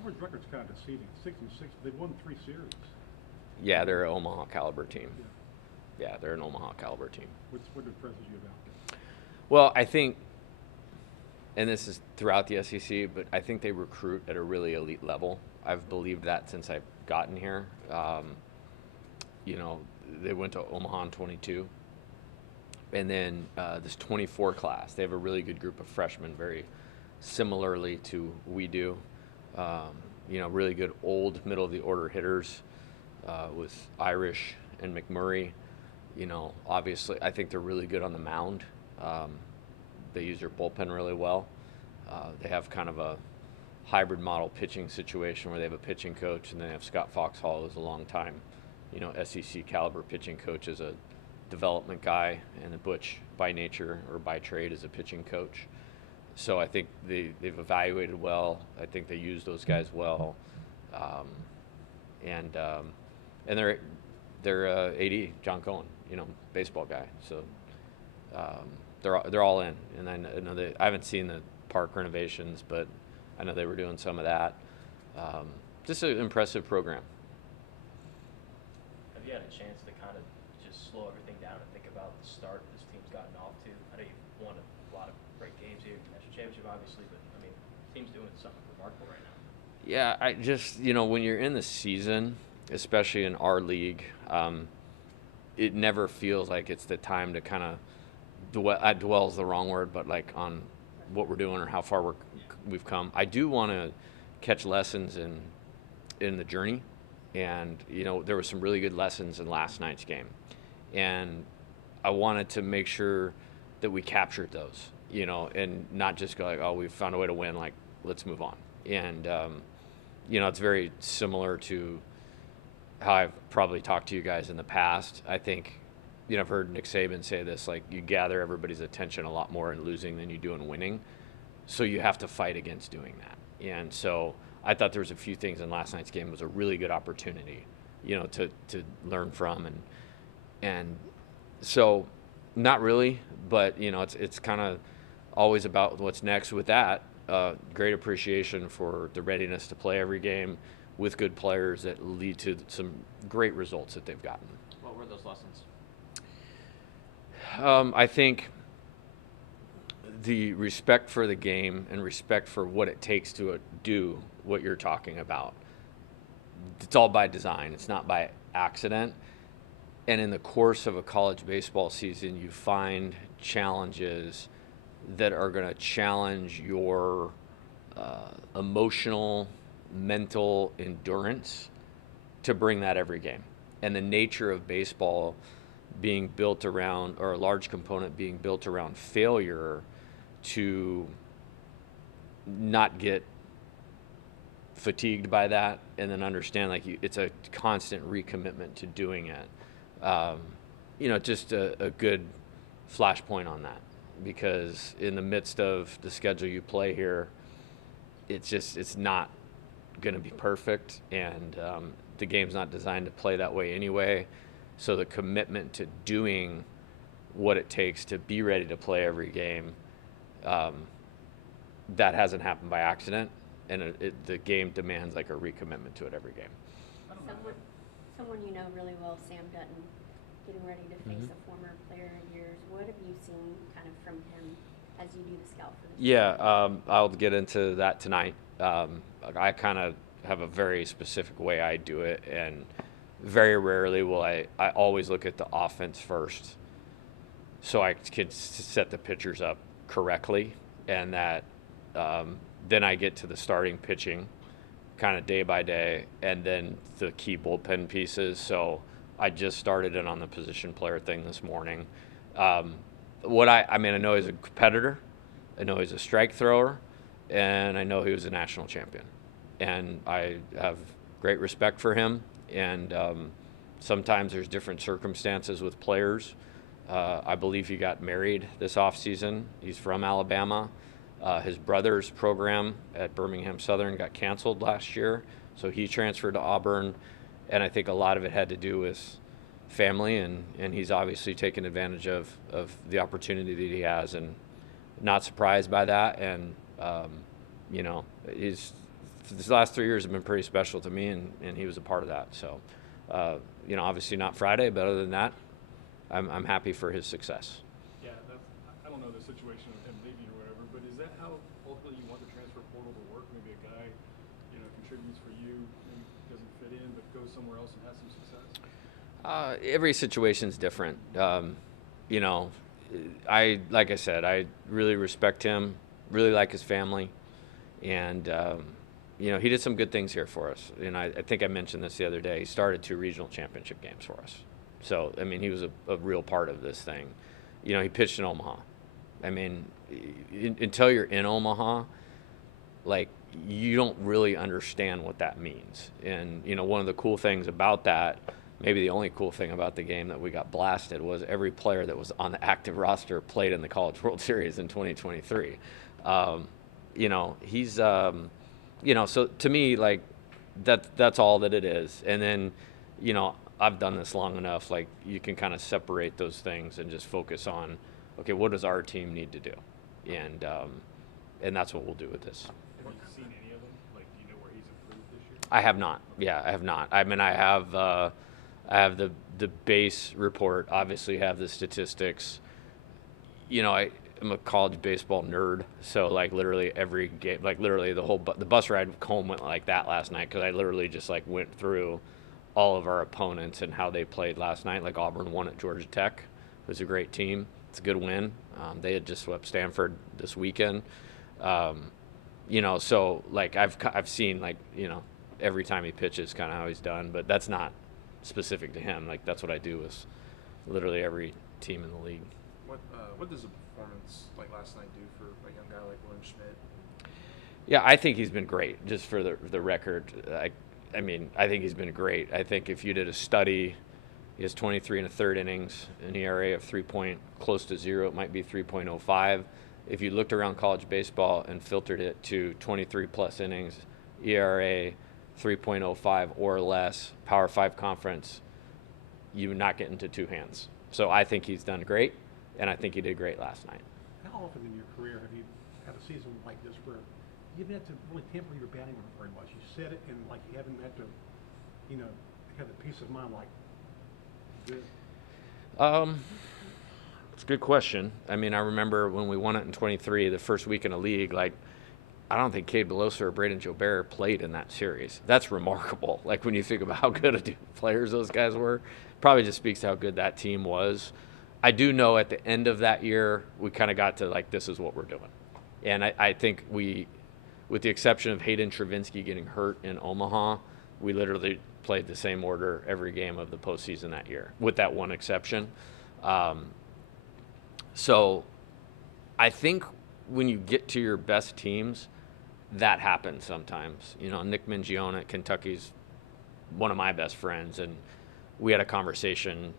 Auburn's record's kind of deceiving. 66. They've won 3 series. Yeah, they're an Omaha caliber team. Yeah. Yeah, they're an Omaha caliber team. What impresses you about them? Well, I think, and this is throughout the SEC, but I think they recruit at a really elite level. I've believed that since I've gotten here. They went to Omaha in 22. And then this 24 class, they have a really good group of freshmen, very similarly to we do. Really good old middle of the order hitters with Irish and McMurray. Obviously, I think they're really good on the mound. They use their bullpen really well. They have kind of a hybrid model pitching situation where they have a pitching coach, and then they have Scott Foxhall, who's a long time, SEC caliber pitching coach as a development guy, and then Butch by nature or by trade as a pitching coach. So I think they've evaluated well. I think they use those guys well, and their AD John Cohen, baseball guy. So they're all in, and I know I haven't seen the park renovations, but I know they were doing some of that. Just an impressive program. Have you had a chance to kind of just slow everything down and think about the start this team's gotten off to? I know you've won a lot of great games here, national championship obviously, but I mean, the team's doing something remarkable right now. Yeah, I just, when you're in the season, especially in our league, it never feels like it's the time to kind of dwell is the wrong word, but like on what we're doing or how far we've come. I do want to catch lessons in the journey, and there were some really good lessons in last night's game, and I wanted to make sure that we captured those, and not just go like, oh, we found a way to win, like let's move on. And it's very similar to how I've probably talked to you guys in the past. I think I've heard Nick Saban say this, like you gather everybody's attention a lot more in losing than you do in winning. So you have to fight against doing that. And so I thought there was a few things in last night's game. It was a really good opportunity, to learn from. And so not really, but, it's kind of always about what's next with that. Great appreciation for the readiness to play every game with good players that lead to some great results that they've gotten. What were those lessons? I think the respect for the game and respect for what it takes to do what you're talking about. It's all by design. It's not by accident. And in the course of a college baseball season, you find challenges that are going to challenge your emotional, mental endurance to bring that every game. And the nature of baseball being built around, or a large component being built around failure, to not get fatigued by that, and then understand it's a constant recommitment to doing it. Just a good flashpoint on that, because in the midst of the schedule you play here, it's not going to be perfect, and the game's not designed to play that way anyway. So the commitment to doing what it takes to be ready to play every game, that hasn't happened by accident, and the game demands like a recommitment to it every game. Someone you know really well, Sam Dutton, getting ready to face a former player of yours. What have you seen kind of from him as you do the scout for this? Yeah, I'll get into that tonight. I kind of have a very specific way I do it, and very rarely will I always look at the offense first, so I can set the pitchers up correctly, and that then I get to the starting pitching kind of day by day, and then the key bullpen pieces. So I just started in on the position player thing this morning. I know he's a competitor, I know he's a strike thrower, and I know he was a national champion, and I have great respect for him. And sometimes there's different circumstances with players. I believe he got married this offseason. He's from Alabama. His brother's program at Birmingham Southern got canceled last year, so he transferred to Auburn. And I think a lot of it had to do with family, and he's obviously taken advantage of the opportunity that he has, and not surprised by that. And, he's these last 3 years have been pretty special to me, and he was a part of that. So, obviously not Friday, but other than that, I'm happy for his success. Yeah, I don't know the situation of him leaving or whatever, but is that how ultimately you want the transfer portal to work? Maybe a guy, contributes for you, maybe doesn't fit in, but goes somewhere else and has some success? Every situation's different. Like I said, I really respect him, really like his family, and he did some good things here for us. And I think I mentioned this the other day. He started 2 regional championship games for us. So, he was a real part of this thing. He pitched in Omaha. Until you're in Omaha, you don't really understand what that means. And, one of the cool things about that, maybe the only cool thing about the game that we got blasted, was every player that was on the active roster played in the College World Series in 2023. He's, so to me, that's all that it is. And then, I've done this long enough, you can kind of separate those things and just focus on, okay, what does our team need to do? And that's what we'll do with this. Have you seen any of them? Do you know where he's improved this year? I have not. Yeah, I have not. I have the base report, obviously have the statistics. I'm a college baseball nerd, so literally every game, literally the bus ride home went like that last night, because I literally just went through all of our opponents and how they played last night. Auburn won at Georgia Tech. It was a great team. It's a good win. They had just swept Samford this weekend. So I've seen every time he pitches, kind of how he's done, but that's not specific to him. That's what I do with literally every team in the league. What does a performance like last night do for a young guy like William Schmidt? Yeah, I think he's been great. Just for the record, I think he's been great. I think if you did a study, he has 23 1/3 innings, an ERA of close to 0. It might be 3.05. If you looked around college baseball and filtered it to 23 plus innings, ERA 3.05 or less, Power 5 conference, you would not get into 2 hands. So I think he's done great, and I think he did great last night. How often in your career have you had a season like this where you haven't had to really tamper your batting order very much? You said it, and you haven't had to, have the peace of mind this. It's a good question. I remember when we won it in 23, the first week in the league, I don't think Cade Belosa or Braden Jobert played in that series. That's remarkable. When you think about how good of players those guys were, probably just speaks to how good that team was. I do know at the end of that year, we kind of got to this is what we're doing. And I think we, with the exception of Hayden Travinsky getting hurt in Omaha, we literally played the same order every game of the postseason that year, with that one exception. So I think when you get to your best teams, that happens sometimes. Nick Mingione at Kentucky's one of my best friends, and we had a conversation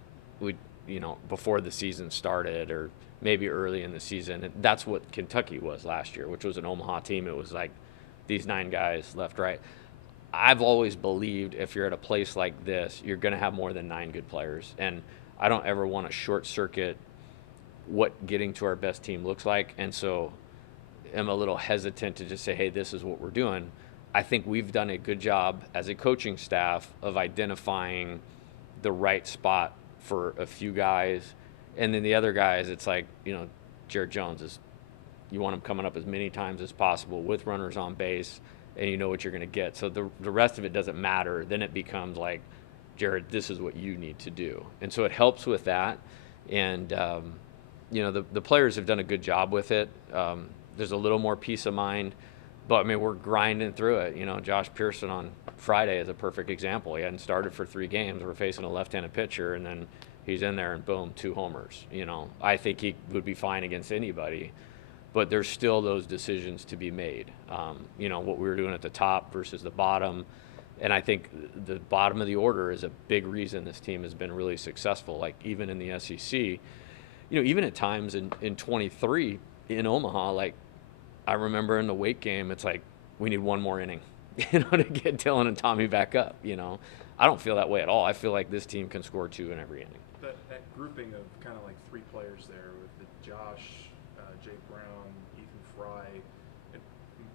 before the season started, or maybe early in the season. And that's what Kentucky was last year, which was an Omaha team. It was these 9 guys left, right. I've always believed if you're at a place like this, you're going to have more than 9 good players. And I don't ever want to short circuit what getting to our best team looks like. And so I'm a little hesitant to just say, hey, this is what we're doing. I think we've done a good job as a coaching staff of identifying the right spot for a few guys. And then the other guys, it's Jared Jones you want him coming up as many times as possible with runners on base, and you know what you're going to get. So the rest of it doesn't matter. Then it becomes Jared, this is what you need to do. And so it helps with that. And, the players have done a good job with it. There's a little more peace of mind. But, we're grinding through it. Josh Pearson on Friday is a perfect example. He hadn't started for 3 games. We're facing a left-handed pitcher, and then he's in there and boom, 2 homers. I think he would be fine against anybody. But there's still those decisions to be made. What we were doing at the top versus the bottom. And I think the bottom of the order is a big reason this team has been really successful. Even in the SEC, even at times in 23 in Omaha, I remember in the Wake game, it's we need 1 more inning, to get Dylan and Tommy back up. I don't feel that way at all. I feel like this team can score 2 in every inning. That grouping of kind of 3 players there with the Josh, Jake Brown, Ethan Fry, and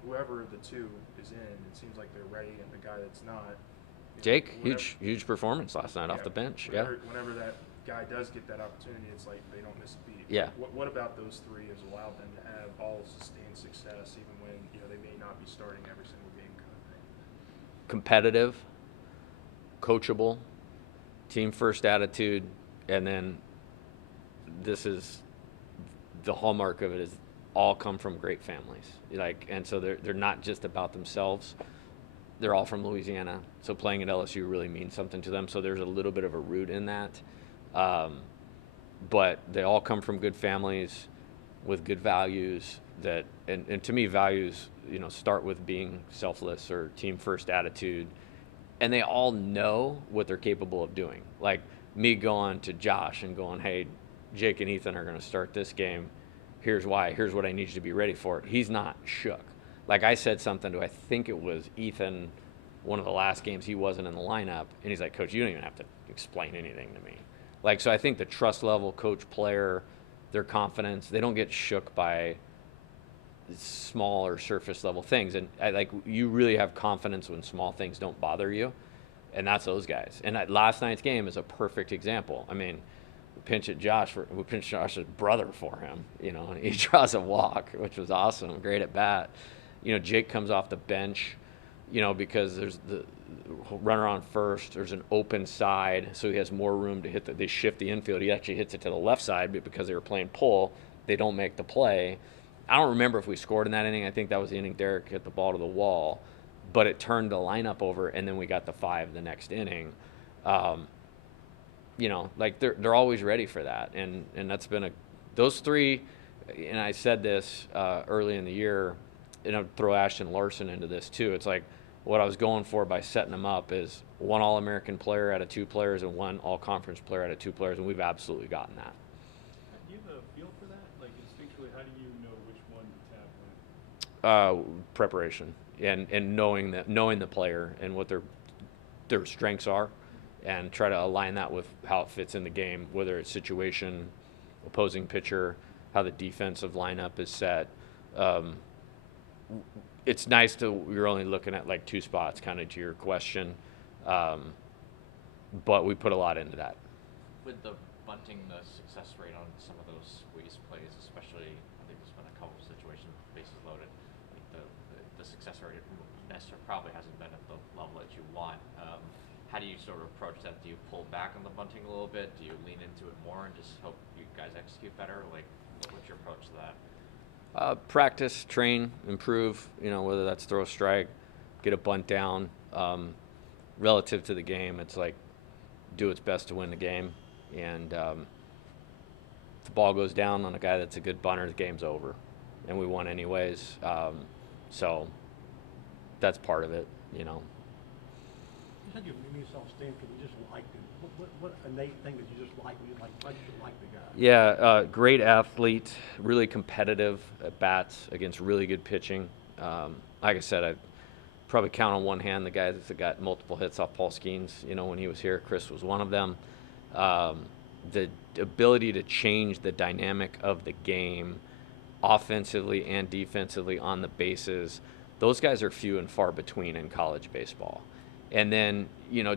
whoever of the 2 is is in, it seems like they're ready, and the guy that's not. Jake, huge performance last night off the bench. Whenever that guy does get that opportunity, it's like they don't miss a beat. Yeah. What about those three has allowed them to have all sustained success, even when they may not be starting every single game, kind of thing? Competitive, coachable, team first attitude, and then this is the hallmark of it is all come from great families. And so they're not just about themselves. They're all from Louisiana, so playing at LSU really means something to them. So there's a little bit of a root in that, but they all come from good families with good values. And to me, values start with being selfless or team first attitude, and they all know what they're capable of doing. Like me going to Josh and going, hey, Jake and Ethan are going to start this game. Here's why. Here's what I need you to be ready for. He's not shook. Like I said something to, I think it was Ethan, one of the last games he wasn't in the lineup, and he's like, Coach, you don't even have to explain anything to me. So I think the trust level, coach, player, their confidence, they don't get shook by small or surface level things. And you really have confidence when small things don't bother you, and that's those guys. And last night's game is a perfect example. I mean, we pinched Josh's brother for him, and he draws a walk, which was awesome, great at bat. Jake comes off the bench, because there's the runner on first, there's an open side, so he has more room to hit they shift the infield. He actually hits it to the left side, but because they were playing pull, they don't make the play. I don't remember if we scored in that inning. I think that was the inning Derek hit the ball to the wall, but it turned the lineup over, and then we got the 5 the next inning. They're always ready for that, and that's been those three. And I said this early in the year, and I'll throw Ashton Larson into this too. It's like what I was going for by setting them up is one All-American player out of 2 players and one All-Conference player out of 2 players, and we've absolutely gotten that. Do you have a feel for that? Like instinctually, how do you know which one to tap when? Preparation and knowing the player and what their strengths are, and try to align that with how it fits in the game, whether it's situation, opposing pitcher, how the defensive lineup is set. It's nice you're only looking at like 2 spots, kind of to your question, but we put a lot into that. With the bunting, the success rate on some of those squeeze plays, especially, I think there's been a couple of situations, bases loaded, the success rate necessarily probably hasn't been at the level that you want. How do you sort of approach that? Do you pull back on the bunting a little bit? Do you lean into it more and just hope you guys execute better? What's your approach to that? Practice, train, improve, whether that's throw a strike, get a bunt down. Relative to the game, it's like do its best to win the game. And if the ball goes down on a guy that's a good bunter, the game's over. And we won anyways. So that's part of it, You said you knew yourself Stanford, you just liked him. What innate thing that you just like? Why did you like the guy? Yeah, great athlete, really competitive at bats against really good pitching. Like I said, I probably count on one hand the guys that got multiple hits off Paul Skeens. When he was here, Chris was one of them. The ability to change the dynamic of the game offensively and defensively on the bases, those guys are few and far between in college baseball. And then,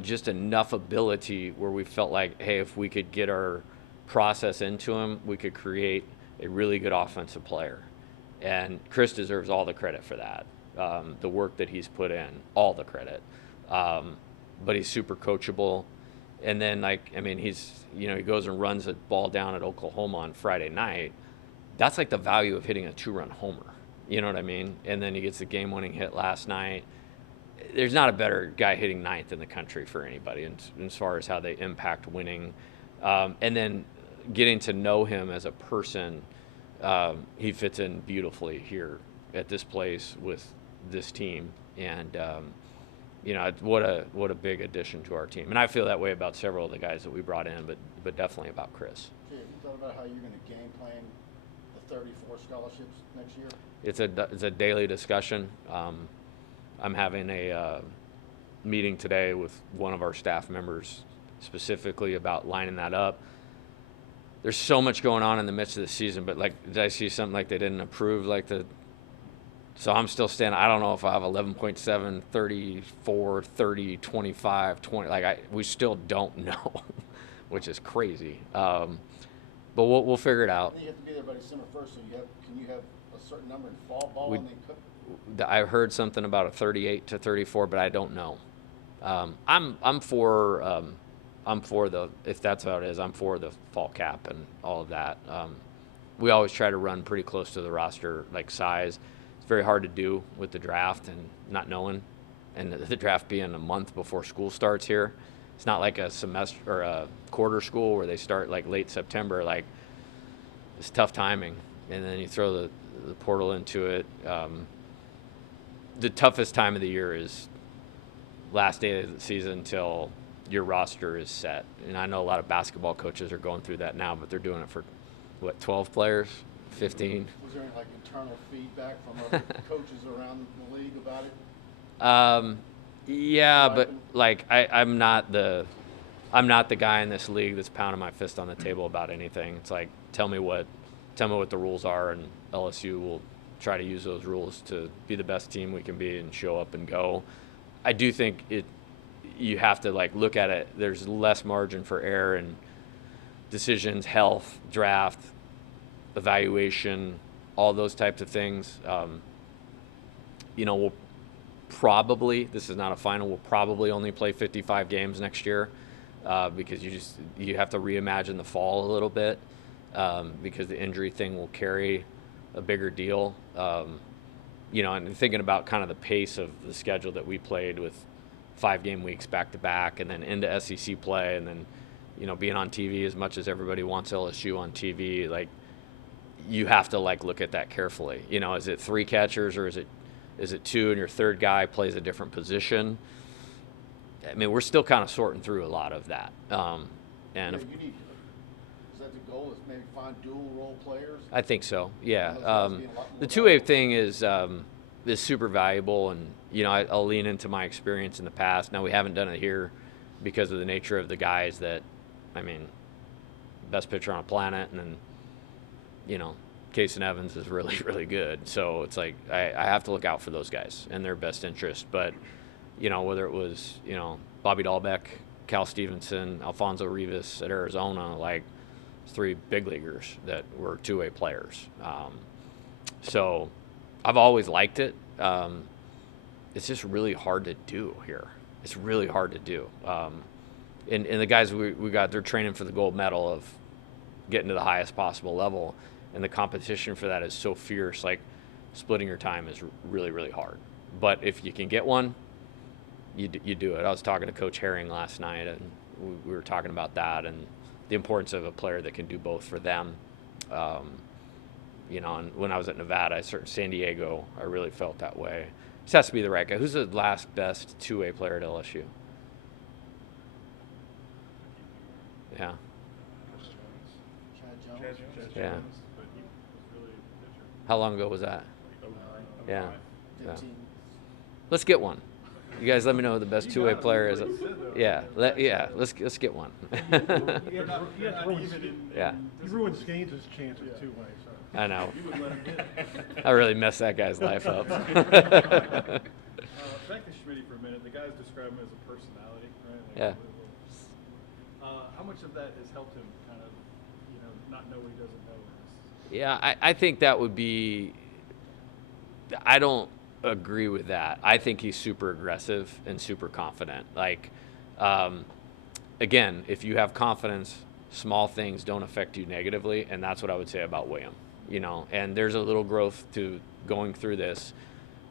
just enough ability where we felt like, hey, if we could get our process into him, we could create a really good offensive player. And Chris deserves all the credit for that. The work that he's put in, all the credit. But he's super coachable. And then, he's, he goes and runs a ball down at Oklahoma on Friday night. That's like the value of hitting a 2-run homer. You know what I mean? And then he gets the game-winning hit last night. There's not a better guy hitting ninth in the country for anybody as far as how they impact winning. And then getting to know him as a person, he fits in beautifully here at this place with this team. And, what a big addition to our team. And I feel that way about several of the guys that we brought in, but definitely about Chris. Jay, have you thought about how you're going to game plan the 34 scholarships next year? It's a daily discussion. I'm having a meeting today with one of our staff members specifically about lining that up. There's so much going on in the midst of the season, but did I see something like they didn't approve the So I'm still standing. I don't know if I have 11.7, 34, 30, 25, 20. We still don't know, which is crazy. But we'll figure it out. You have to be there by December 1st, so can you have a certain number in fall ball and then cook? I heard something about a 38 to 34, but I don't know. I'm for the, if that's how it is, I'm for the fall cap and all of that. We always try to run pretty close to the roster size. It's very hard to do with the draft and not knowing, and the draft being a month before school starts here. It's not like a semester or a quarter school where they start late September. It's tough timing, and then you throw the portal into it. The toughest time of the year is last day of the season until your roster is set. And I know a lot of basketball coaches are going through that now, but they're doing it for, 12 players, 15? Was there any internal feedback from other coaches around the league about it? Yeah, but I'm not the guy in this league that's pounding my fist on the table about anything. It's tell me what the rules are, and LSU will try to use those rules to be the best team we can be and show up and go. I do think you have to look at it. There's less margin for error in decisions, health, draft, evaluation, all those types of things. We'll probably, this is not a final, we'll probably only play 55 games next year because you have to reimagine the fall a little bit because the injury thing will carry a bigger deal. And thinking about kind of the pace of the schedule that we played with 5-game weeks back to back and then into SEC play and then, being on TV as much as everybody wants LSU on TV, you have to look at that carefully. Is it 3 catchers or is it 2 and your third guy plays a different position? I mean, we're still kind of sorting through a lot of that. Is that the goal, is maybe find dual role players? I think so, yeah. Those guys being a lot more The two-way valuable. thing is super valuable, and I'll lean into my experience in the past. Now we haven't done it here because of the nature of the guys that, best pitcher on a planet, and then Case and Evans is really, really good. So it's I have to look out for those guys and their best interest. But whether it was Bobby Dahlbeck, Cal Stevenson, Alfonso Rivas at Arizona, 3 big leaguers that were two-way players. So I've always liked it. It's just really hard to do here. It's really hard to do. And the guys we got, they're training for the gold medal of getting to the highest possible level. And the competition for that is so fierce. Splitting your time is really, really hard. But if you can get one, you do it. I was talking to Coach Herring last night, and we were talking about that and the importance of a player that can do both for them. And when I was at Nevada, San Diego, I really felt that way. Just has to be the right guy. Who's the last best two-way player at LSU? Yeah. Chad Jones? Yeah. But he was really a pitcher. How long ago was that? Yeah. 15. Let's get one. You guys let me know who the best You two-way got it. player is. You said that. Yeah. Let's get one. You're not even in. Yeah. You ruined Skanes' chances two-way, so. I know. You would let him hit. I really messed that guy's life up. Back to Schmitty for a minute. The guys describe him as a personality, right? Yeah. How much of that has helped him kind of, not know what he doesn't know? Yeah, I think that would be. I don't agree with that. I think he's super aggressive and super confident. Again, if you have confidence, small things don't affect you negatively, and that's what I would say about William. And there's a little growth to going through this,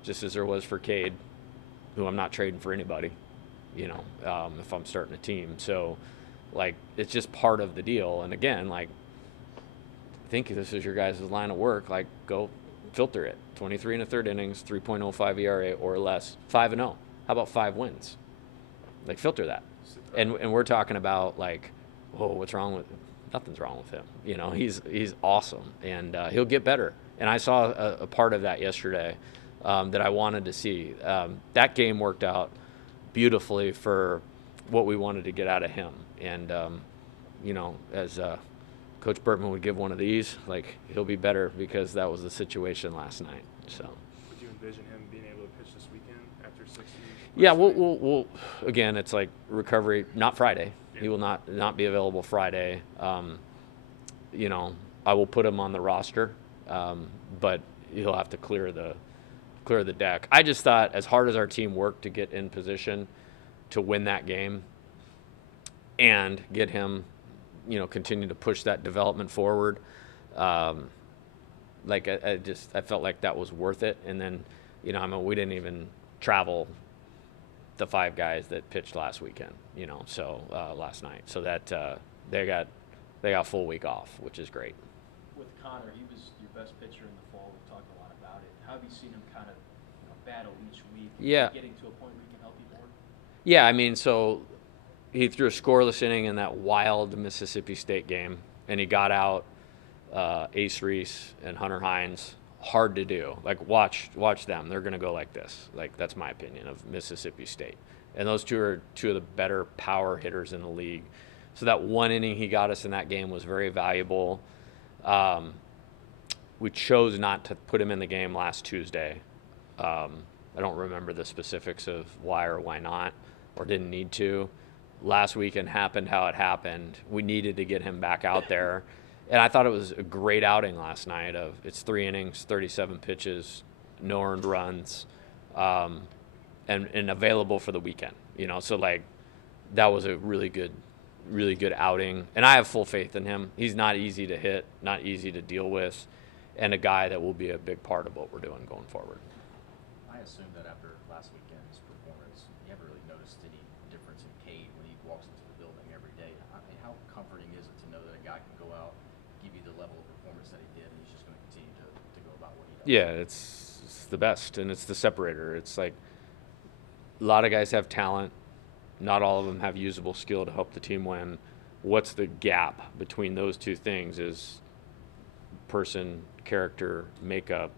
just as there was for Cade, who I'm not trading for anybody, if I'm starting a team. So, it's just part of the deal. And again, I think this is your guys' line of work. Go filter it. 23 1/3 innings, 3.05 ERA or less, 5-0. How about 5 wins? Filter that. And we're talking about what's wrong with him? Nothing's wrong with him. He's awesome, and he'll get better. And I saw a part of that yesterday that I wanted to see. That game worked out beautifully for what we wanted to get out of him. And as Coach Burtman would give one of these, he'll be better because that was the situation last night. So. Would you envision him being able to pitch this weekend after 60? Yeah, we'll again, it's like recovery, not Friday. Yeah. He will not be available Friday. You know, I will put him on the roster, but he'll have to clear the deck. I just thought, as hard as our team worked to get in position to win that game and get him, you know, continue to push that development forward, like I felt like that was worth it. And then, you know, I mean, we didn't even travel the 5 guys that pitched last weekend, you know, so last night. So that they got full week off, which is great. With Connor, he was your best pitcher in the fall. We've talked a lot about it. How have you seen him kind of, you know, battle each week? Yeah. Getting to a point where he can help you more? Yeah, I mean, so he threw a scoreless inning in that wild Mississippi State game, and he got out Ace Reese and Hunter Hines. Hard to do. Like, watch them. They're going to go like this. Like, that's my opinion of Mississippi State. And those two are two of the better power hitters in the league. So that one inning he got us in that game was very valuable. We chose not to put him in the game last Tuesday. I don't remember the specifics of why or why not, or didn't need to. Last weekend happened how it happened. We needed to get him back out there. And I thought it was a great outing last night. It's 3 innings, 37 pitches, no earned runs, and available for the weekend. You know, so like that was a really good outing. And I have full faith in him. He's not easy to hit, not easy to deal with, and a guy that will be a big part of what we're doing going forward. I assume that after last weekend's performance, you haven't really noticed any difference in Cade when he walks into the building every day. I mean, how comforting is it to know that a guy can go out, give you the level of performance that he did, and he's just going to continue to go about what he does? Yeah, it's the best, and it's the separator. It's like a lot of guys have talent. Not all of them have usable skill to help the team win. What's the gap between those two things is person, character, makeup.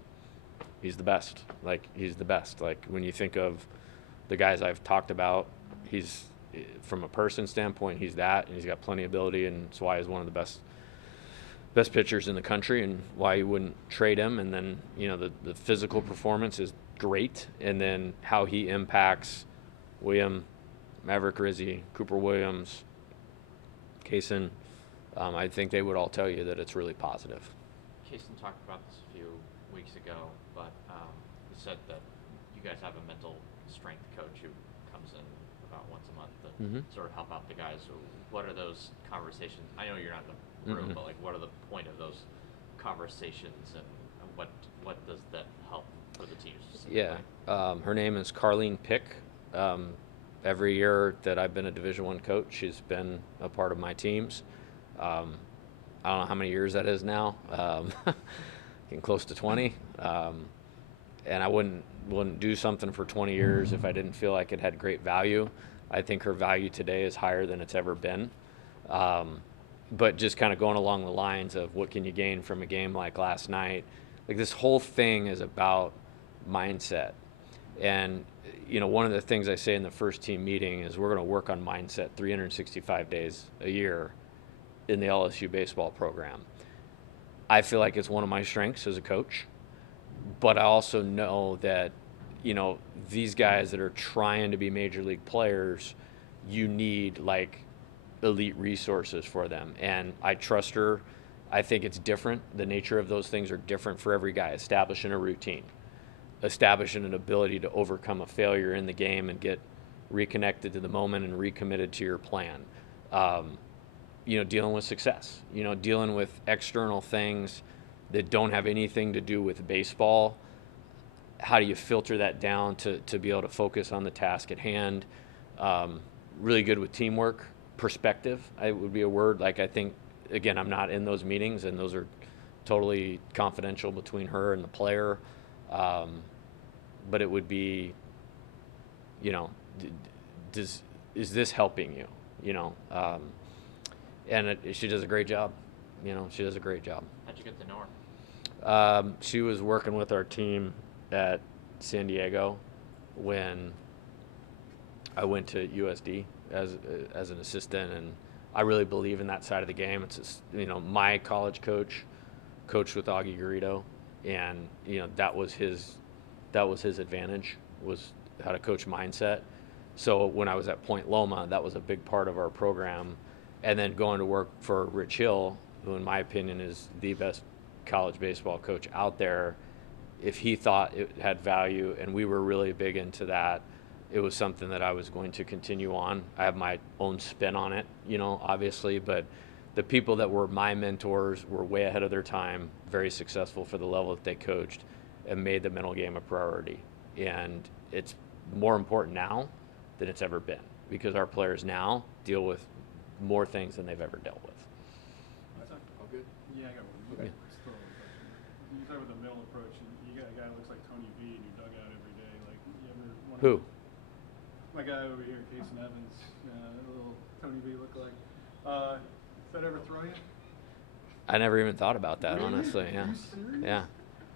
He's the best. Like, he's the best. Like, when you think of the guys I've talked about, he's, from a person standpoint, he's that, and he's got plenty of ability, and that's why he's one of the best pitchers in the country, and why you wouldn't trade him. And then, you know, the physical performance is great, and then how he impacts William, Maverick Rizzi, Cooper Williams, Kaysen, I think they would all tell you that it's really positive. Kaysen talked about this a few weeks ago, but he said that you guys have a mental strength coach who comes in about once a month to sort of help out the guys. So what are those conversations? I know you're not in the room, but like, what are the point of those conversations, and what does that help for the teams? Yeah, her name is Carlene Pick. Every year that I've been a Division I coach, she's been a part of my teams. I don't know how many years that is now, getting close to 20. And I wouldn't do something for 20 years if I didn't feel like it had great value. I think her value today is higher than it's ever been. But just kind of going along the lines of what can you gain from a game like last night, like this whole thing is about mindset. And, you know, one of the things I say in the first team meeting is we're going to work on mindset 365 days a year in the LSU baseball program. I feel like it's one of my strengths as a coach, but I also know that, you know, these guys that are trying to be major league players, you need like elite resources for them. And I trust her. I think it's different. The nature of those things are different for every guy. Establishing a routine, establishing an ability to overcome a failure in the game and get reconnected to the moment and recommitted to your plan. You know, dealing with success, you know, dealing with external things that don't have anything to do with baseball. How do you filter that down to be able to focus on the task at hand? Really good with teamwork. Perspective, I would be a word. Like, I think, again, I'm not in those meetings, and those are totally confidential between her and the player. But it would be, you know, is this helping you? You know, and she does a great job. You know, she does a great job. How'd you get to know her? She was working with our team at San Diego when I went to USD as an assistant, and I really believe in that side of the game. It's just, you know, my college coach coached with Augie Garrido, and you know that was his that was his advantage, was how to coach mindset. So when I was at Point Loma, that was a big part of our program. And then going to work for Rich Hill, who in my opinion is the best college baseball coach out there, if he thought it had value and we were really big into that, it was something that I was going to continue on. I have my own spin on it, obviously, but the people that were my mentors were way ahead of their time, very successful for the level that they coached, and made the mental game a priority. And it's more important now than it's ever been, because our players now deal with more things than they've ever dealt with. All good? Yeah, I got one. Okay. Still a question. You talk about the mental approach, and you got a guy who looks like Tony V in your dugout every day. Like, you ever want to? Who? My guy over here, Casey Evans, a little Tony V look like. Does that ever throw you? I never even thought about that, Really? honestly. Yeah. Are you serious? Yeah.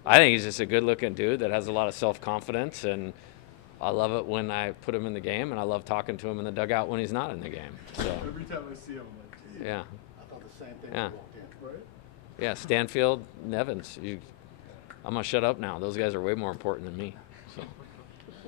I think he's just a good-looking dude that has a lot of self-confidence, and I love it when I put him in the game, and I love talking to him in the dugout when he's not in the game. So, Every time I see him, I'm like, geez. yeah. I thought the same thing Yeah. when I walked in. Right? Yeah, Stanfield, Nevins. I'm going to shut up now. Those guys are way more important than me. So.